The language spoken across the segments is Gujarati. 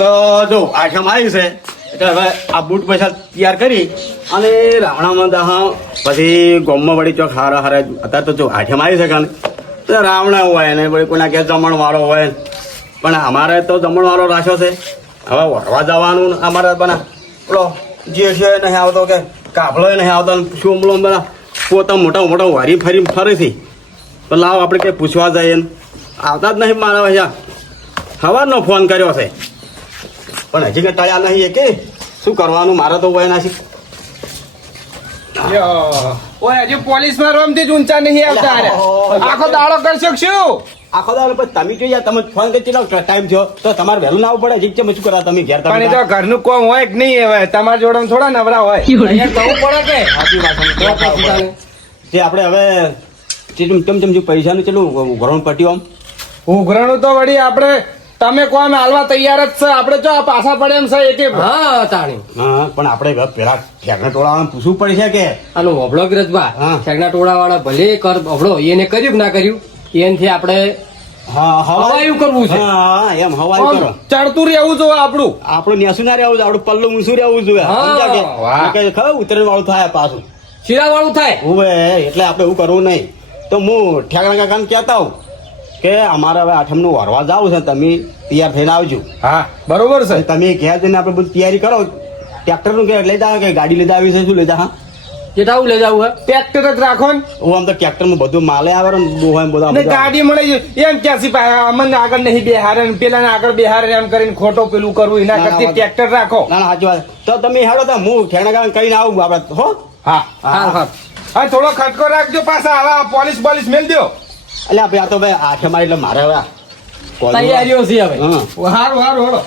તો જો આઠમ આવી છે. એટલે હવે આ બૂટ પૈસા તૈયાર કરી અને રાવણામાં દહા પછી ગોમમાં વળી ચોક હારા હારા અત્યારે તો જો આઠમ આવી શકે તો રાવણા હોય ને વળી કોઈના ઘેર જમણવાળો હોય. પણ અમારે તો જમણવાળો રાખ્યો છે. હવે વરવા જવાનું અમારે પણ પેલો જે છે નહીં આવતો કે કાફલો નહીં આવતો શું બધા પોતા મોટા મોટા વારી ફરી ફરીથી. તો લાવ આપણે કંઈ પૂછવા જઈએ આવતા જ નહીં મારા ભાઈ સવારનો ફોન કર્યો છે. પણ હજી કે ટળ્યા નહીં એ કે શું કરવાનું? મારે તો હોય નાસી. હજુ ઓય હજી પોલીસમાં રોમથી જ ઊંચા નહીં આવતા. આખો દાડો કરી શકશું આખો દાડો પછી તમે જોઈએ તમે ફોન કરી ચલાવ ટાઈમ થયો તો તમારે વહેલું ના આવવું પડે ઠીક છે શું કરવા તમે ઘેર પણ તો ઘરનું કોમ હોય કે નહીં હવે તમારા જોડે થોડા નવરા હોય. કહું પડે કે? સાચી વાત જે આપણે હવે ચમચમ ચમ ચમ જે પૈસાનું ચેલું ઘરણ પટ્યું આમ. ઉઘરાણું તો વળી આપણે તમે કોમ હાલવા તૈયાર જ છે. આપણે જો આ પાછા પડે એમ છે એકે હા તાણી. હા પણ આપણે પેલા ઠેકના ટોળામાં પૂછવું પડશે કે? આનો હોભળો ગ્રજબા ઠેકના શેગના ટોળા વાળા ભલે કર હોભળો એને કર્યું ના કર્યું એનથી આપણે હા હવાયું કરવું છે. હા એમ હવાયું કરો. ચડતું રહેવું જોઈએ આપણું. આપણું નેસું ના રહેવું જોઈએ આપણું પલ્લું ઊંચું રહેવું જોઈએ. હા, કે? ખબર ઉતરણ વાળું થાય પાછું. શીરા વાળું થાય? હવે એટલે આપણે એવું કરવું નહીં. તો હું ઠેકડા કાકાને કહેતા હોઉં કે અમારે હવે આઠમનું વરવા જાવ છે તમે તૈયાર થઈને આવજો. હા બરોબર છે. તમે ઘેર જઈને આપણે બધી તૈયારી કરો. ટ્રેક્ટરનું કે લઈ જાવ કે ગાડી લઈ આવી છે શું લઈ જા હા? જેટાવું લઈ જવું ટ્રેક્ટર જ રાખો ને. હું આમ તો ટ્રેક્ટરમાં બધું માલે આવે ને દોહાય ને બધા ગાડી મળે છે. એમ ક્યાંથી પાસે અમને આગળ નહીં બેહારે ને પેલા આગળ બેહારે ને એમ કરીને ખોટો પેલું કરવું એના ના, ના, કરતી ટ્રેક્ટર રાખો. ના ના સાચી વાત. તો તમે હેડો તો હું કાકાને કહીને આવું આપડે હો? હા. હાર હા થોડો ખટકો રાખજો પાછા. આવા પોલીસ પોલીસ મેલ દો એટલે આપણે આ તો ભાઈ આઠે આવી એટલે મારે હવે તૈયારીઓ છે હવે. હા. હારું હારું હાલો.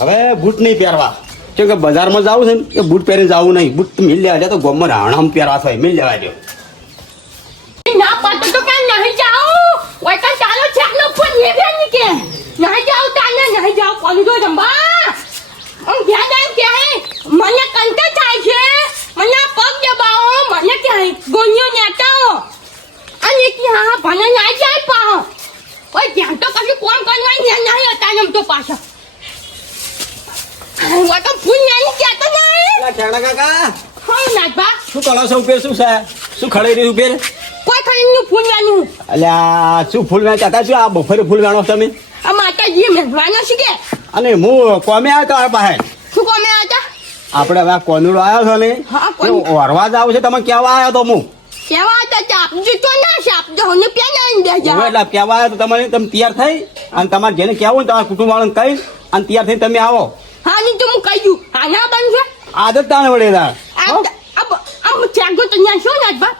હવે બૂટ નહીં પહેરવા. કેમ કે બજારમાં જવું છે ને એ બૂટ પહેરીને જવું નહીં. બૂટ તો મિલ લેવા તો ગોમમાં રાણામ પહેરવા થાય મિલ લેવા દો. ના પાડતો તો કે નહીં જાઓ ઓય તો ચાલો ચાલો પણ એ બે ની કે. નહીં જાઓ તાને નહીં જાઓ કોણ જો જંબા આમ ધ્યાન આમ કે મને કંટા થાય છે. મને પગ દબાવો. મને કે ગોન્યો નેટાઓ હા ભલે ના જાય પા ઓય ધ્યાન તો કશું કોમ કરવાની ને નહીં હતા એમ તો પાછા. વા તો ફૂલ નહીં કહેતો નહીં. કાકા. હા નાજબા શું કરો છો ઉપેર શું છે? શું રહ્યું ઉપેર કોઈ ખરીનું ફૂલ નહીં અલ્યા શું ફૂલ વેચાતા છો? આ બફરે ફૂલ વેણો તમે? આ માતાજી મહેરબાનો છે કે? અને હું કોમે આવ્યો તો પાસે? શું કોમે હતા? આપણે હવે આ કોનુડો આવ્યો છો ને? હા, એ જ આવું છે તમે કેવા આવ્યો તો હું? કેવા તે આપજો તો ના આપજો હું પ્યાન આવીને હું બેજા એટલે કેવા તો તમારે તમે તૈયાર થઈ અને તમારે જેને કહેવું ને તમારા કુટુંબ વાળાને કહી અને તૈયાર થઈને તમે આવો. હા ની તો હું કહ્યું હા ના બનશે આદત તાને વળે આમ આમ આમ ચાગો તો ત્યાં શું ના બા?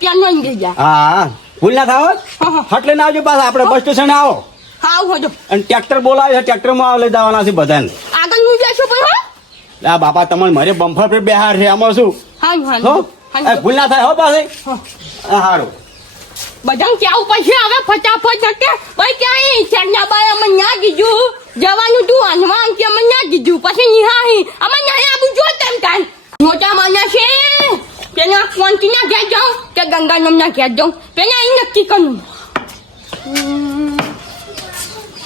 હા ભૂલ ના થાવ હા, ના આવજો પાછા આપણે બસ સ્ટેશન આવો. હા આવું હજો અને ટ્રેક્ટર બોલાવે છે ટ્રેક્ટરમાં લઈ જવાના છે બધાને. આગળ પણ હા? બાપા તમારે મારે બમ્ફર પર બેહાર છે આમાં શું? હા? ભૂલ ના થાય હો પાસે હા. સારું બધાને કેવું પછી હવે ફટાફટ જકે ભાઈ ક્યાં ચણ્યા બાય અમે ન્યા કીધું જવાનું તું હનુમાન કે અમે ન્યા કીધું પછી નિહાહી અમે ન્યા આવું જો તેમ કાન મોટા માના છે. પેલા કોન્ટી ના ઘેર જાઉં કે ગંગા નમના ઘેર જાઉં? પેલા અહીં નક્કી કરવું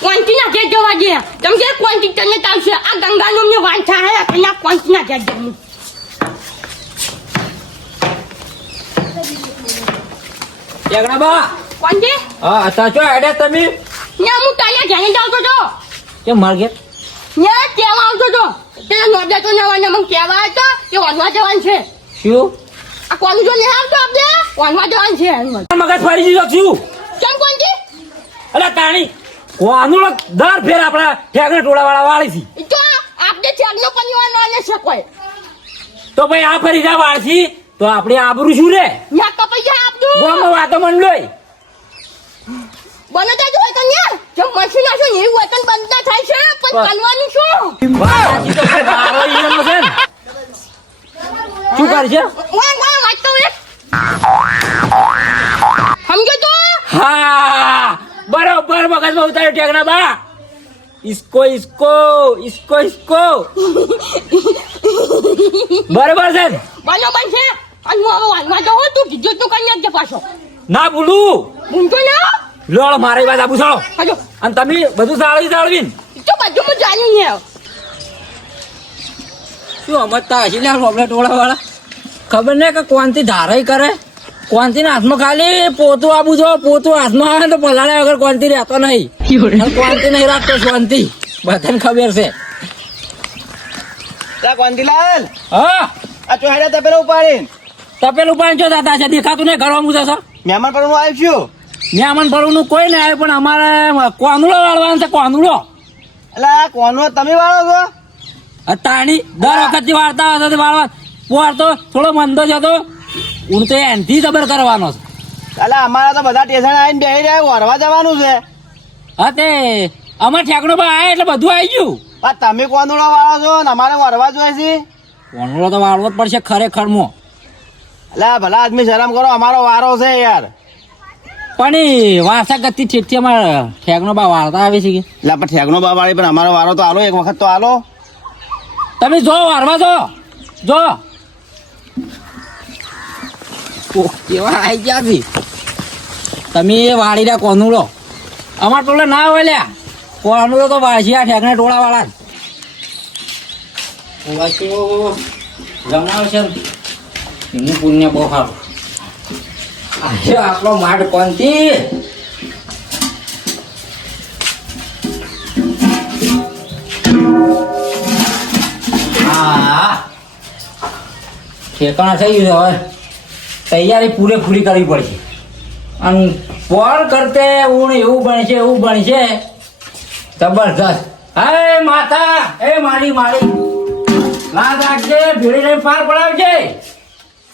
કોન્ટી ના ઘેર જવા દે તમે કે કોન્ટી તને તાવશે આ ગંગા નમને વાંચા હે પેલા કોન્ટી ના ઘેર જવું શેગણા બા. કોન્ટી હા અત્યારે ચો હેડે તમે. ના હું તારા ઘેર જાઉં તો. કેમ માર ઘેર? ને કેવા આવતો તો? તે નોબડા તો નવા મને કેવા હતો કે વાંચવા જવાનું છે. શું? આ કોણ જો નહીં આવતો આપણે વાંચવા જવાનું છે. મગજ ફરી દીધો છું કેમ કોણથી અરે તાણી કોનું દર ફેર આપણા ઠેકડા ટોળા વાળા વાળી છે તો આપણે ચારનો પરિવાર નો આને છે કોઈ તો ભાઈ આ ફરી જા વાળશી તો આપણે આબરું શું રે? ના ગોમાં વાતો મંડોય બને તો જો જો વતન બંધ ના થાય છે. પણ. શું? છે? વાત તો સમજો તો. હા. બરોબર મગજમાં ઉતાર્યો ટેકના બા. ઇસકો ઇસકો ઇસકો ઇસકો બરોબર છે બનો બરોબર છે. અને વાંચવા તું કીધું તું કઈ નાખજે પાછો. ના ભૂલું. ભૂલતો ના લોળ મારી વાત આપું હજો અને તમે બધું સાળવી સાળવીને. તો બધું હું જાણ્યું ને શું સમજતા હશે ને રોબલે ટોળા વાળા ખબર નહીં કે કોનથી ધારાઈ કરે? કોનથી હાથમાં ખાલી પોતું આપું છો પોતું હાથમાં આવે તો પલાળે વગર કોનથી રહેતો નહીં. કોનથી નહીં રાખતો શાંતિ બધાને ખબર છે. કોંતીલાલ હા. આ ચોહાડ્યા તપેલા ઉપાડીને. તપેલું પણ જો દાદા છે દેખાતું નહીં ઘરમાં છો મહેમાન પર હું આવ્યું છું. મહેમાન ભરવાનું કોઈ નહીં આવ્યું પણ અમારે કોનુડો વાળવાનું છે કોનુડો એટલે આ કોનો તમે વાળો છો? તાણી દર વખત વાળતા હતા તે વાળવા. પોર તો થોડો મંદો છે હતો. હું તો એનથી જબર કરવાનો છે. એટલે અમારા તો બધા સ્ટેશન આવીને બેસી રહ્યા વરવા જવાનું છે. હા તે અમાર ઠેકડો પણ આવે એટલે બધું આવી ગયું. આ તમે કોનુડો વાળો છો ને અમારે વરવા જોઈએ છે. કોનુડો તો વાળવો જ પડશે ખરેખર આ ભલા આદમી શરમ કરો અમારો વારો છે યાર. પણ વારસા ગતિ ઠેઠથી અમારે ઠેકનો બા વાળતા આવે છે કે? એટલે આપણે ઠેકનો બાબાળી પણ અમારો વારો તો આલો એક વખત તો આલો. તમે જો વારવા જો. જો. કેવા આઈ ગયા છે. તમે વાળી રહ્યા કોનુડો અમાર ટોલે ના હોય લ્યા. કોનુડો તો વાસી આ ઠેકને ટોળા વાળા જમાવશે ને. એનું પુણ્ય બહુ સારું આજે આપણો માડ કોનથી ઠેકાણા થઈ ગયું હવે. તૈયારી પૂરેપૂરી કરવી પડશે. અને ફોન કરતે? ઊણ એવું બનશે એવું બનશે. જબરદસ્ત હે, માતા એ મારી મારી. લાજ રાખજે ભીડી પાર પડાવજે.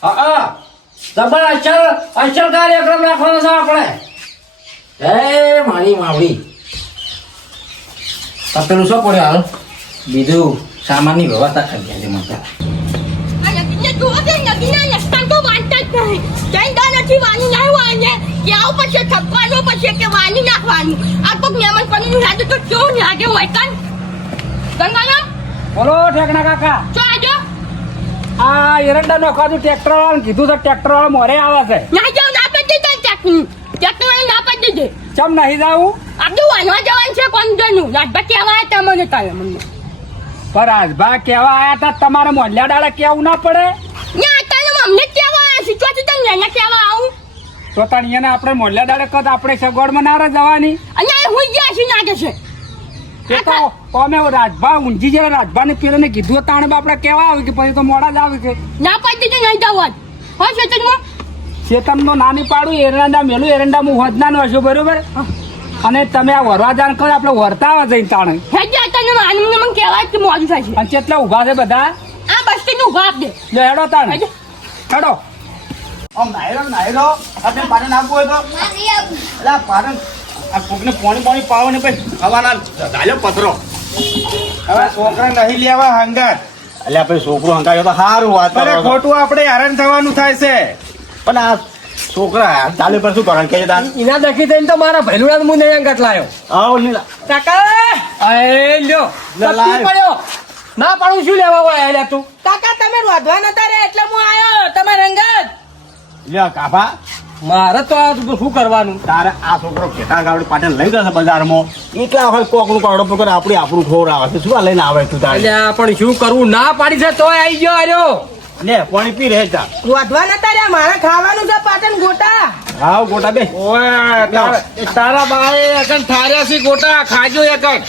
હા હા. અચલ અચલ કાર્યક્રમ રાખવાનો છે આપણે. હે મારી માવડી. તપેલું શું પડ્યું હાલ? બીજું સામાનની વ્યવસ્થા કરી દેજે મને બોલો ઠેકણા કાકા. આ એરંડા નોખાતું ટ્રેક્ટર વાળાને કીધું તો ટ્રેક્ટર વાળા મોરે આવે છે. ના જાવ ના પડી જાય ટ્રેક્ટર વાળા ના પડી જાય ચમ નહીં જાવું? આપણે વાનવા જવાનું છે કોણ જનું રાજભા કેવા હતા મને તારે મને. પણ રાજભા કેવા આવ્યા તા? તમારે મોલ્યા ડાળા કેવું ના પડે? ના તારે અમને કેવા આવ્યા છે? ચોથી તને લેને કેવા આવું? તો તણીયાને આપણે મોલ્યા ડાળે કદ આપણે સગવડમાં ના જવાની? અને હું ગયા છે નાગે છે. એ તો અમે રાજભા ઊંઝી જેવા રાજભા ને પેલા કીધું તાણે બાપડા કેવા આવે કે પછી તો મોડા જ આવે કે ના પાડી દીધું નહીં જવાનું હો ચેતનમાં ચેતન નો નાની પાડું એરંડા મેલું એરંડા હું હોદના નો હશું બરોબર? અને તમે આ વરવા જાણ કરો આપણે વરતા આવે જઈને તાણે. હેજે તને માનું મને કેવા કે મોડું થાય છે. અને કેટલા ઊભા છે બધા? આ બસ્તી નું ભાગ દે. લે હેડો તાણે. હેડો. હેડો. નાયરો નાયરો. આપણે પાટણ આપવું હોય તો. આ પાટણ આ કોકને પાણી પાણી પાવો ને પછી હવાના ધાલ્યો પથરો. હવે છોકરા નહીં લેવા હંગાર એટલે આપણે છોકરો હંકાયો તો સારું વાત અરે ખોટું આપણે હેરાન થવાનું થાય છે. પણ આ છોકરા ચાલે પર શું કારણ કે દાન ઇના દખી થઈને તો મારા ભૈલુડા હું નહીં અંગત લાયો. આવો લીલા કાકા એ લ્યો. પડ્યો. ના પાડું શું લેવા હોય લે તું? કાકા તમે રોધવા નતા રે એટલે હું આયો. તમારે અંગત લ્યો કાભા. મારે તો આ શું કરવાનું? તારે આ છોકરો ખેતા ગાવડી પાટણ લઈ જશે બજારમાં. એટલા વખત કોકનું પાવડો પકડ આપણી આપણું ખોર આવે છે. શું આ લઈને આવે તું તારે? પણ શું કરવું ના પાડી છે તોય આવી ગયો આર્યો. ને પાણી પી રહે તા રોધવા નતા રે મારે ખાવાનું છે પાટણ ગોટા. હાવ ગોટા બે. ઓય તારા- બાએ એકન ઠાર્યા છે ગોટા ખાજો એકન.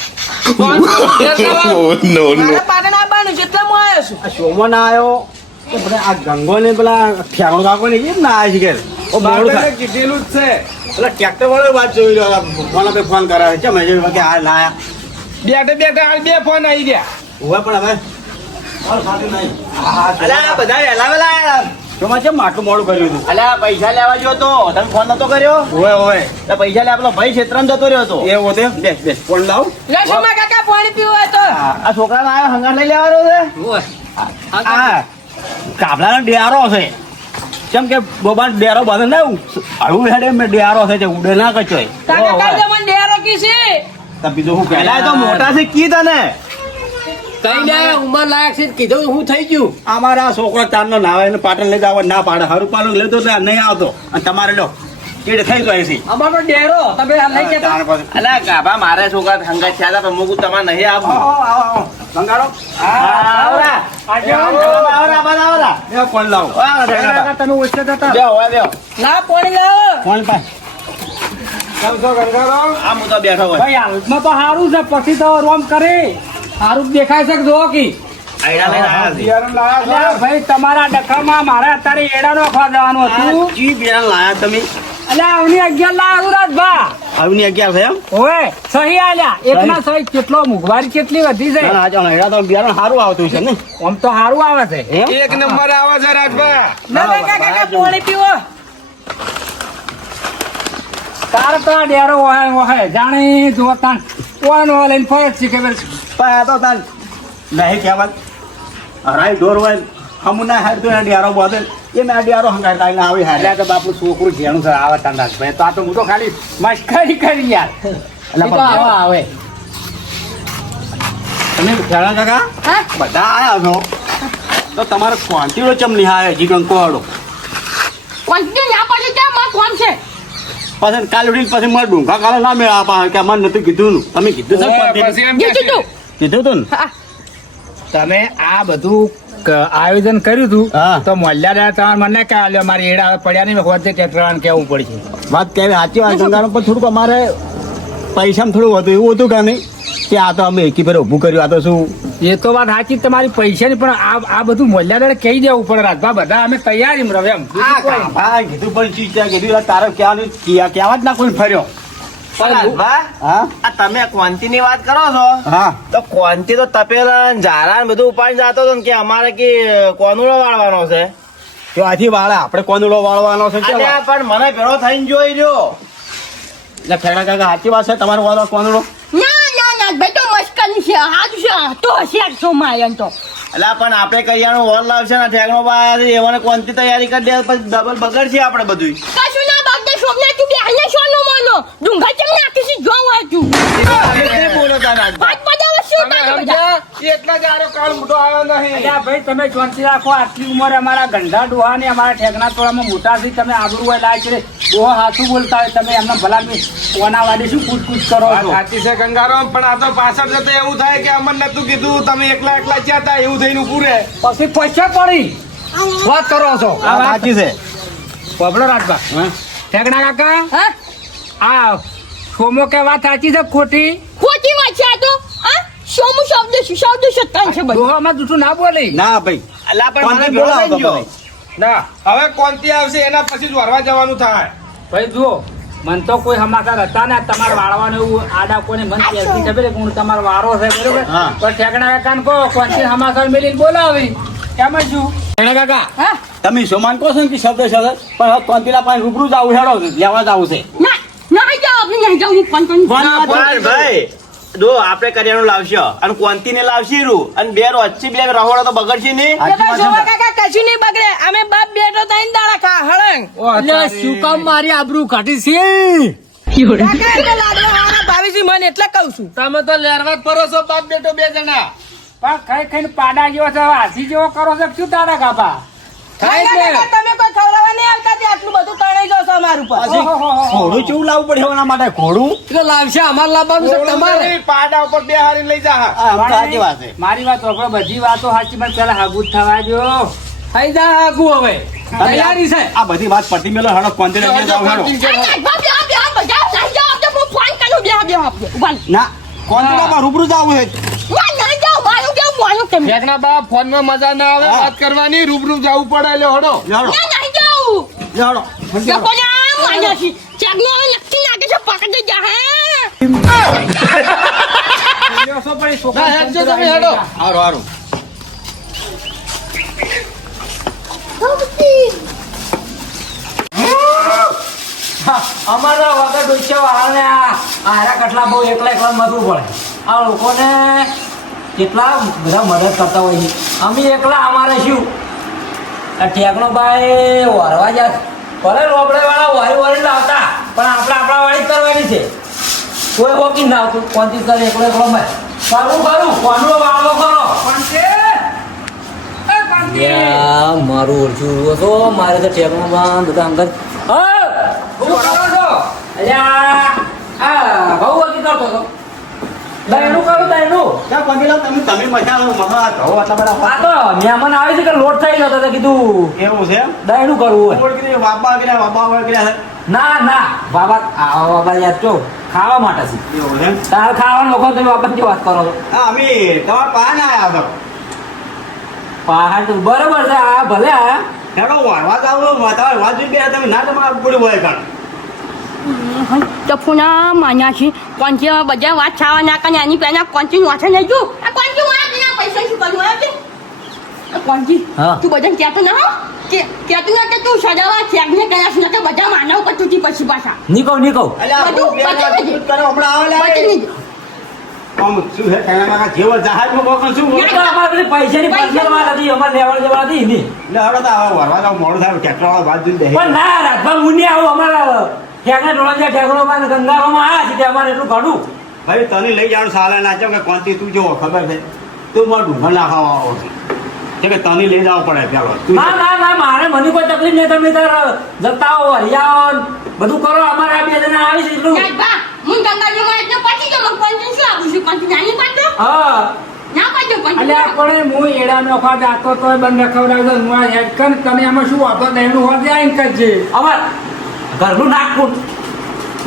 નો પાટણ આવવાનું છે એટલે હું આવ્યો છું. આ શોમાં ના આવ્યો બધા આ ગંગો ને પેલા ઠ્યાણો કાકો ને કેમ ના આવે છે કે ઓ મોડું કીધેલું જ છે. એટલે ટ્રેક્ટર વાળો વાત જોઈ રહ્યો ફોન કરાવે છે મેં જોયું કે આ લાયા. બેઠે બેઠે હાલ બે ફોન આવી ગયા. ઊભા પણ હવે. અલા, બધા વહેલા વહેલા. આયા. શોમાં કેમ આટલું મોડું કર્યું હતું? અલ્યા પૈસા લેવા ગયો તો. તમે ફોન નતો કર્યો? ઓય ઓય તો પૈસા લે પેલો ભાઈ ક્ષેત્ર જતો રહ્યો હતો. એવો તે બેસ બેસ. ફોન લાવ? કાકા પાણી પીવું હોય તો. આ આ છોકરાને આયો હંગાર લઈ લેવાનો છે? આ કાબલાનો ડેરો છે. કેમ કે બોબા ડેરો બાંધે ના આવું. હેડે મેં ડેરો છે તે ઉડે ના મને ડેરો તો બીજું હું પહેલા તો મોટા છે કી તને? તઈને ઉંમર લાયક છે કીધું હું થઈ ગયું. અમારા છોકરો તારનો નાવે ને પાટણ લઈ જાવ ના પાડે. હરું પાલન લેતો તો નહીં આવતો. અને તમારે લો ચીડ થઈ જાય છે. અમારો ડેરો તમે હાલ નહીં કહેતા અલા ગાભા મારે છોકરા હંગાત થયા પણ મુકું તમારે નહીં આવો, આવો, આવો. બંગાળો. આવરા. આવરા, આવરા, આવરા. બે કોણ લાવો. તમે ઓછે થતા. બેહો, હવે બેહો. ના પાણી લાવો. કોણ પાય? કેમ છો ગંગારામ? આ હું તો બેઠો હોય. ભાઈ હાલમાં તો સારું છે. પછી તો રોમ કરે. સારું દેખાય છે કે જો કી. ભાઈ તમારા ડખામાં મારે અત્યારે એડાનો ખાવા જવાનું હતું. ચી લાયા તમે. અલ્યા આવની અગિયાર લાવ્યો રાજભા આવની અગિયાર છે એમ? ઓએ સહી આલ્યા. એકના સહી. કેટલો મોંઘવારી કેટલી વધી છે? ના, તો બિયારણ સારું આવતું છે ને. આમ તો સારું આવે છે. એક નંબર આવે છે રાજભા ના ના કાકા કાકા પાણી પીવો. તાર તો ડેરો ઓહે ઓહે જાણે જો તાન ઓન લઈને ફરજ છે કે પણ તો તાર નહીં કહેવત હરાય ઢોર હોય હમું હાર તો બોધે એ મેં આ ડિયારો હંગાર તાઈને આવી હારે. તો બાપુ છોકરું આવે તાન રાજભાઈ તો આ તો હું તો ખાલી મસ્કરી કરી યાર. એટલે તો આવે આવે? તમે ખેડા કાકા? બધા આયા છો? તો તમારે ક્વોન્ટિટીનો ચમ નિહાળે જી કંકો વાળો કોન્ટિન્યુ ના પડે ત્યાં માં કોણ છે? પછી કાલ ઉઠીને પછી મારે ડુંગા કાલે ના મેળ આપા કે અમારે નથી કીધું તમે કીધું છે. કીધું કીધું તું ને? હા. તમે આ બધું આયોજન કર્યું હતું હા. તો મોલ્યા તમારે મને કે આલ્યો મારી એડા હવે પડ્યા નહીં હોતે ટેટરાન કેવું પડશે? વાત કેવી? સાચી વાત ગંગાનો પણ થોડુંક અમારે પૈસામાં થોડું હતું એવું હતું કે નહીં? કે આ તો અમે એકી પર ઊભું કર્યું આ તો શું? એ તો વાત સાચી તમારી પૈસાની પણ આ આ બધું મોલ્યાદારે કહી દેવું પડે રાજભા બધા અમે તૈયારી રવે એમ. કીધું પણ ત્યાં કીધું તારે કિયા કહેવા જ ના કોઈ ફર્યો. તમે ક્વોન્ટી ની વાત કરો છો? હા. તો ક્વોન્ટી તો તપેલા ઝારા બધું ઉપાડી જતો હતો કે અમારે કે કોનુડો વાળવાનો છે? તો આથી વાળા આપણે કોનુડો વાળવાનો છે પણ મને ભેળો થઈને જોઈ રહ્યો એટલે ખેડા કાકા સાચી વાત છે તમારો વાળો કોનુડો? ના ના ના ભાઈ તો મસ્કરી છે હાથ છે તો હોશિયાર છો માયન તો. એટલે પણ આપણે કરિયાણું વોલ લાવશે ને ઠેકનો છે એવાને કોનથી તૈયારી કરી દે પછી ડબલ બગડશે આપણે બધું કશું ના બગડે સોમને તું બે આને સોનો માનો? ડુંગા બોલો બધા? એટલા જ આરો કાળ મોટો આવ્યો નહીં. ભાઈ તમે શાંતિ રાખો આટલી ઉંમરે અમારા ગંધા ડોહા ને અમારા ઠેકણા તોડામાં મોટા છે તમે આબરૂ હોય લાય છે. ડોહા હાથું બોલતા હોય તમે એમને ભલા કોના વાડે શું પૂછપૂછ કરો છો? સાચી છે ગંગારામ પણ આ તો પાછળ જતો એવું થાય કે અમને નતું કીધું તમે એકલા એકલા હતા એવું થઈને રહે. પછી પૈસા પડી. વાત કરો છો. આ સાચી છે. પબલો રાજભા. હા. ઠેકણા કાકા? હા. સોમો કે વાત સાચી છે ખોટી? ખોટી વાત છે આ તો સોમો શબ્દ છે શબ્દ સત્તાન છે ભાઈ ડોહામાં દુઠું ના બોલે? ના ભાઈ. અલા પણ મને બોલાવો? ના. હવે કોનથી આવશે એના પછી જ વરવા જવાનું થાય. ભાઈ જુઓ મન તો કોઈ હમાસા હતા ને તમારે વાળવાનું એવું આડા કોને મન કેતી ખબર છે કે હું તમારો વારો છે બરોબર? હા. પણ ઠેકણા કાકા કહો કોણથી સમાચાર મેલીને બોલાવી. કેમ છું? ઠેકણા કાકા હા? તમે સોમાન કહો છો ને કે શબ્દ શબ્દ? પણ કોંતીલા પાસે રૂબરૂ જ આવું હેડો લેવા જ આવું છે. ના ના જાઓ આપણે નહીં જાઓ હું ફોન કરું ફોન ભાઈ જો આપણે કરિયાણું લાવશો અને કોનથી ને લાવશે રૂ. અને બે વચ્ચે બે રહોડો તો બગડશે નહીં. સાચી વાત છે જોવા ને? કાકા કશું નહીં બગડે. અમે બાપ બેટો થઈને દાડા ખા હળંગ. શું કામ મારી આબરૂ કાઢી છે? કાકા એટલે લાડવા હારા ભાવીજી મને એટલે કહું છું. તમે તો લેરવા પરો ફરો છો બાપ બેટો બે જણા. પણ ખાઈ ખાઈને પાડા જેવો છે હાસી હાથી જેવો કરો છો શું તારા કાપા થાય કાકા, છે કાકા, તમે કોઈ ખવડાવવા નહીં આવતા તે આટલું બધું તણાઈ જશો અમારું પર ઘોડું કેવું લાવવું પડે એના માટે ઘોડું લાવશે અમારે લાવવાનું નહીં, પાડા ઉપર બે હારી લઈ જા આ આમ તો સાચી વાત છે મારી વાત બધી વાતો સાચી પણ પેલા હાગુ જ થવા જો થઈ જા હાગુ હવે તૈયારી છે આ બધી વાત પટી મેલો હેડો હું ઊભા ના કોંતીલામાં રૂબરૂ જ આવું છે ના ના જાઓ મારું કેવું માનું તમે ફેંકના બાપ ફોનમાં મજા ના આવે વાત કરવાની રૂબરૂ જવું પડે એટલે હડો. હડો. ના નહીં જાઉં. હેડો. લોકો ના માન્યા છે. ચેકનો નક્કી લાગે છે પકડી જા ના, અમારા વગર ડોસ્યા વાળાને આ આરા કટલા બહુ એકલા એકલા મરવું પડે. આ લોકોને કેટલા બધા મદદ કરતા હોય છે? અમે એકલા અમારે શું? આ ઠેકનો ભાઈ વરવા જાત ભલે રોબડે વાળા વારી વારી લાવતા પણ આપણે આપણા વાળી કરવાની છે. કોઈ હોકી ના આવતું. કોનથી કરે? એકલો એકલો મેં કરવું કરું કોનો વાળો કરો? પણ મારું ઓળખું તો મારે તો ટેબલમાં બધા અંગત અલ્યા આ બહુ વધી કરતો હતો. દહીણું કરું ક્યાં પંદીલા તમે તમે મજા આવે મહા ઘઉં આટલા બધા આ તો મહેમાન આવે છે કે લોટ થઈ ગયો તો કીધું. એવું છે એમ? કરવું હોય. કીધું વગર ના ના. બાબા આ બાબા યાદ છો ખાવા માટે છે. એવું છે તાર ખાવાનું વખત તમે બાબા જે વાત કરો છો. હા અમે તમારા પાસે ના આવ્યા પહાડ તો બરોબર છે આ ભલે આ. તો હેડો જાવ તમારે વાત જોઈ ગયા તમે ના તમારે પૂરી હોય કાઢ ટફુના માન્યા છે. કોણથી હવે બધા વાત છાવા ના કરે એની પહેલા કોણથી વાંચે નહીં જો. આ કોણથી વાત એના પૈસા શું કર્યું આવે હા. તું બધાને કહેતો ના હો? કે કહેતો ના કે તું સજાવા ત્યાગને કર્યા છે કે બધા માનવ કરતું હતી પછી. પાછા નીકળ નીકળ બધું પતી આમ શું તેના કાકા જેવો જહાજમાં કોકણ શું બોલે? તો અમારે પૈસાની પર્સનલ વાળા હતી અમારે લેવડ દેવડ હતી. એટલે હળો તો આવો વરવા જાવ મોડું થાય ટ્રેક્ટર વાળા બાજુ દે પણ ના રાજભા હું નહીં આવું અમારા ઠેકડા ઢોળાંજા ઠેકડોમાં ગંગારોમાં આ છે તે એટલું ઘણું ભાઈ તને લઈ જવાનું સાલે ના. કે કોનથી તું જોવો ખબર છે? તું મારું ડુંગર નાખવા આવો છે. છે કે તને લઈ જવું પડે પેલો. ના ના ના મારે મને કોઈ તકલીફ નહીં. તમે તાર જતા આવો હરિયાઓ બધું કરો. અમારે આ બે જણા આવી છે એટલું. બા હું ગંગાજી માં એટલે પતી ગયો મને કોણથી શું આપું છું? નાની પાડતો હા. ના પાડતો કોણથી અલ્યા પણ હું એડા નોખા જાતો તોય બંધ ખવડાવતો હું આ હેડકન તને એમાં શું વાપરો દહીણું હોત જાય અમાર ઘરનું નાખવું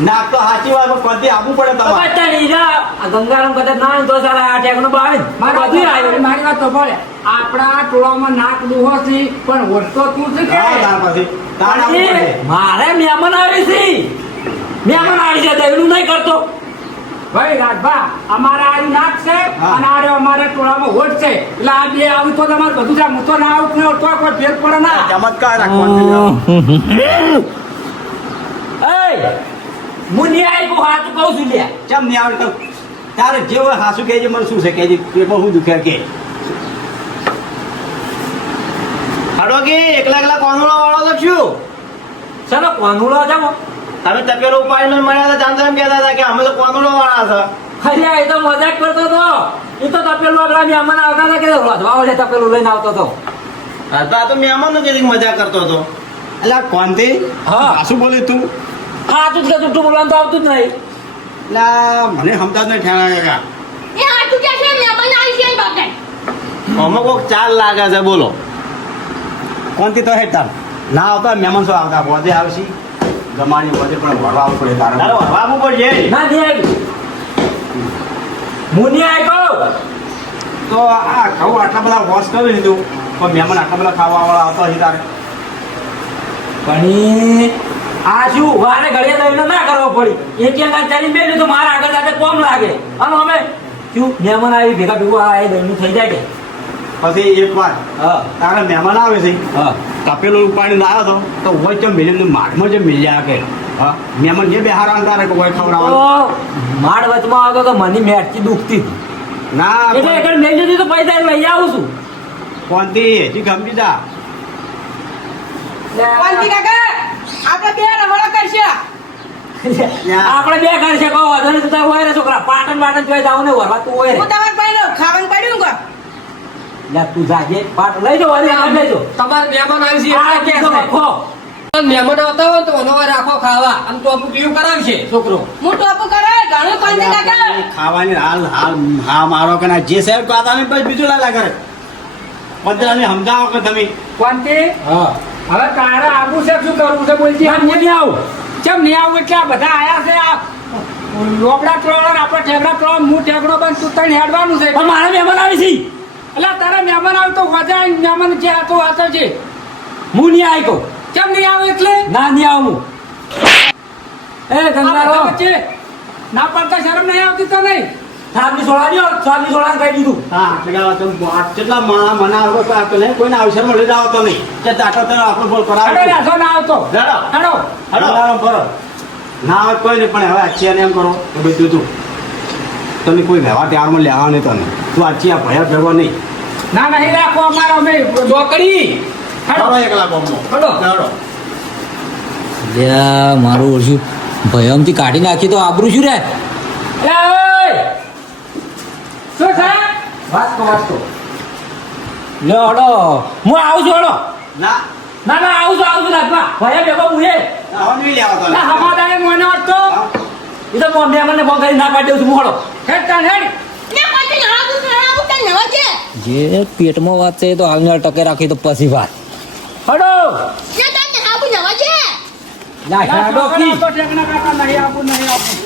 નાક તો સાચી વાત પતિ આપવું પડે તમારે. બચ્ચા જા ગંગારામ કદાચ ના તો સાલા આ ટેકનો બાવે મારી વાત બધું આવ્યું. મારી વાત તો પડે આપણા ટોળામાં નાક દુહો છે પણ વર્ષો તું છે કે? મારે મહેમાન આવી છે. મહેમાન આવી છે દહીણું નહીં કરતો. ભાઈ રાજભા અમારા આ નાક છે. અને આરે અમારા ટોળામાં હોટ છે. એટલે આ બે આવું તો તમારે બધું છે હું તો ના આવું તો કોઈ ફેર પડે ના. ચમત્કાર રાખવાનો એય હું નહીં હાથ કહું છું લ્યા. ચમ નહીં આવડે તો તારે જે હોય હાસુ કહેજે મને શું છે કહેજે? પેટમાં શું દુખે કે. હાડો કે એકલા એકલા કોનુડો વાળો તો શું? ચલો કોનુડો જામો તમે તપેલો ઉપાડીને મળ્યા હતા જાણતા એમ કહેતા હતા કે અમે તો વાળા હતા અલ્યા એ તો મજાક કરતો હતો. એ તો તપેલું આગળ મહેમાન આવતા હતા કે રોધવા વડે તપેલું લઈને આવતો હતો. તો આ તો મહેમાનનો મજા કરતો હતો. એટલે કોનથી હા. હાસુ બોલ્યું તું. હા તું તો બોલવાનું તો આવતું જ નહીં. ના મને સમજા જ નહીં ઠેણા કાકા. એ હાથું કે છે? મેં બનાવી છે બાપને અમુક કોક ચાલ લાગે છે બોલો. કોનથી તો હેઠતા ના આવતા મહેમાન શું આવતા? બોધે આવશે. જમાની બોધે પણ ભરવા આવવું પડે તારે. તારે વાગવું પડશે. ના નહીં આવી. આઈ તો આ કહું આટલા બધા વોશ કરી લીધું. પણ મહેમાન આટલા બધા ખાવા વાળા આવતા હશે તારે. પણ આ શું વારે ઘડીએ દઈને ના કરવો પડી. એક એક ચાલી બે તો મારા આગળ સાથે કોમ લાગે. અને અમે શું મહેમાન આવી ભેગા ભેગું આ એ થઈ જાય કે. પછી એક તારા મહેમાન આવે છે. હા. તપેલું ઉપાડીને આવ્યો હતો તો હોય ચમ મિલિયન મારમાં જે મિલ્યા કે. હા. મહેમાન જે બેહારા તારે કે હોય તો ખવડાવવાનું માડ વચમાં આવતો તો મને મેટથી દુખતી હતી. ના એટલે મેં તો પૈસા લઈ આવું છું. કોનથી હજી ગમતી કોણથી કાકા આપણે બે રહોડો કરશે. આપણે બે ઘર છે કહો વધારે જતા હોય રે છોકરા પાટણ પાટણ જોઈ જાવ ને વરવા તું હોય રે હું તમારે ભાઈ ખાવાનું પડ્યું કો લે તું જાજે પાટ લઈ જો અને આ લેજો તમાર મહેમાન આવી છે આ કે છે. વખો. મહેમાન આવતા હોય તો ઓનો રાખો ખાવા. આમ તો આપણું પીવું કરાવશે છોકરો. હું ટોપુ કરે ઘણું કોણથી કાકા. ખાવાની હાલ હાલ હા મારો કે ના જે સાહેબ કાતા ને પછી બીજું લાલા કરે. પંદરાને સમજાવો કે તમે. કોણથી હા. હવે તારે આવું છે શું કરવું છે? બોલતી હા નહીં આવું. ચમ નહીં આવું એટલે આ બધા આયા છે આ લોબડા ત્રણ આપણે ઠેકડા ત્રણ હું ઠેકડો બંધ તું તને હેડવાનું છે. પણ મારા મહેમાન આવી છે. એટલે તારા મહેમાન આવે તો વજા મહેમાન જે આતો હતો છે. હું નહીં આવી કહું કેમ નહીં આવે એટલે? ના નહીં આવું એ ગંગારો ના પડતા શરમ નહીં આવતી તો નહીં સાબની સોળા દ્યો સાબની સોળા કહી દીધું. હા કેટલા તમે કેટલા માણા મના આવતો તો આ તો નહીં કોઈને અવસરમાં લઈ આવતો નહીં. કે તાટો તો આપણો બોલ હેડો કરાવે રાસો ના આવતો. હેડો. હેડો. હલો બરો ના આવે કોઈ નહીં પણ હવે આછી એમ કરો. એ બધું તું તમે તને કોઈ વ્યવહાર ત્યારમાં લેવા નહીં તને તું આછી આ ભયા ભેગો નહીં. ના નહીં રાખો અમારો. અમે ડોકડી હેડો. હેડો એકલા બોમ્બો હેડો. હેડો. મારું ઓળશું ભયમથી કાઢી નાખી તો આબરું શું રે એ ઓય! શું છે? વાંચતો વાંચતો લે હડો. હું આવું છું હડો. ના. ના ના આવું છું આવું છું રાજભા. ભયા ભેગો હું એ હવે નહીં લેવા તને. ના, હમાદારે મને. એ તો ફોન કરી ના પાડી દઉં છું. મોડો હેડ. હેડ. જે પેટમાં વાત છે એ તો હાલને ટકે રાખી તો પછી વાત. હડો. ને હેડો કી. તો ઠેકણા કાકા નહીં આપું, નહીં આપું.